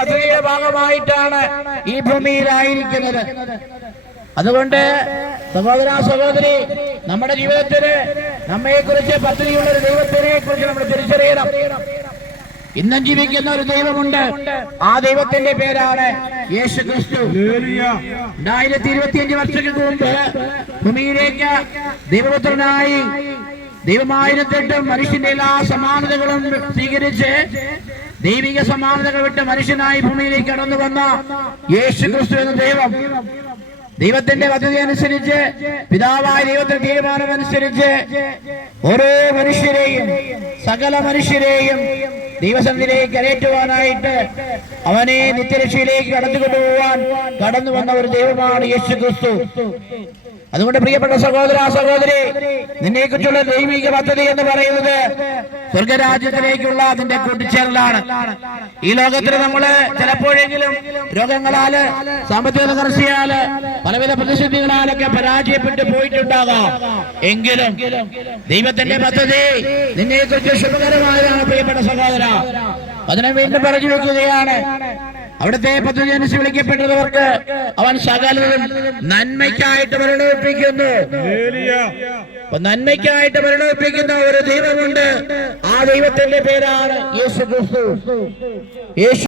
പദ്ധതിയുടെ ഭാഗമായിട്ടാണ് ഈ ഭൂമിയിലായിരിക്കുന്നത്. അതുകൊണ്ട് സഹോദര സഹോദരി നമ്മുടെ ജീവിതത്തിന് നമ്മെക്കുറിച്ച് പദ്ധതിയുള്ള ഒരു ദൈവത്തിനെ കുറിച്ച് നമ്മൾ തിരിച്ചറിയണം. ഇന്നും ജീവിക്കുന്ന ഒരു ദൈവമുണ്ട്. ആ ദൈവത്തിന്റെ പേരാണ് യേശു ക്രിസ്തു രണ്ടായിരത്തി ഇരുപത്തിയഞ്ച് വർഷങ്ങൾക്ക് മുമ്പ് ഭൂമിയിലേക്ക് ദൈവപുത്രനായി ദൈവമായിരുന്നിട്ട് മനുഷ്യന്റെ എല്ലാ സമാനതകളും സ്വീകരിച്ച് ദൈവിക സമാനതകൾ വിട്ട് മനുഷ്യനായി ഭൂമിയിലേക്ക് കടന്നു വന്ന യേശു ക്രിസ്തു എന്ന ദൈവം. ദൈവത്തിന്റെ പദ്ധതി അനുസരിച്ച് പിതാവായ ദൈവത്തിന്റെ തീരുമാനമനുസരിച്ച് ഓരോ മനുഷ്യരെയും സകല മനുഷ്യരെയും ദൈവസന്നിധിയിലേക്ക് കരയറ്റുവാനായിട്ട് അവനെ നിത്യരക്ഷയിലേക്ക് കടന്നുകൊണ്ടുപോകാൻ കടന്നു വന്ന ഒരു ദൈവമാണ് യേശു ക്രിസ്തു. അതുകൊണ്ട് പ്രിയപ്പെട്ട സഹോദര സഹോദരി നിന്നെ കുറിച്ചുള്ള ദൈവിക പദ്ധതി എന്ന് പറയുന്നത് സ്വർഗരാജ്യത്തിലേക്കുള്ള അതിന്റെ കൂട്ടിച്ചേരലാണ്. ഈ ലോകത്തിൽ നമ്മൾ ചിലപ്പോഴെങ്കിലും രോഗങ്ങളാൽ സാമ്പത്തിക തകർച്ചയാൽ പലവിധ പ്രതിസന്ധികളാലൊക്കെ പരാജയപ്പെട്ടു പോയിട്ടുണ്ടാകാം. എങ്കിലും ദൈവത്തിന്റെ പദ്ധതി നിന്നെ കുറിച്ച് ശുഭകരമായതാണ് പ്രിയപ്പെട്ട സഹോദര. അതിനെ വീണ്ടും പറഞ്ഞു വെക്കുകയാണ് അവിടുത്തെ പദ്ധതി അനുസരിച്ച് വിളിക്കപ്പെട്ടവർക്ക് അവൻ സകലതും നന്മയ്ക്കായിട്ട് പരിണമിപ്പിക്കുന്നു നന്മയ്ക്കായിട്ട് പരിണമിപ്പിക്കുന്ന ഒരു ദൈവമുണ്ട്. ആ ദൈവത്തിന്റെ പേരാണ് യേശു ക്രിസ്തു യേശു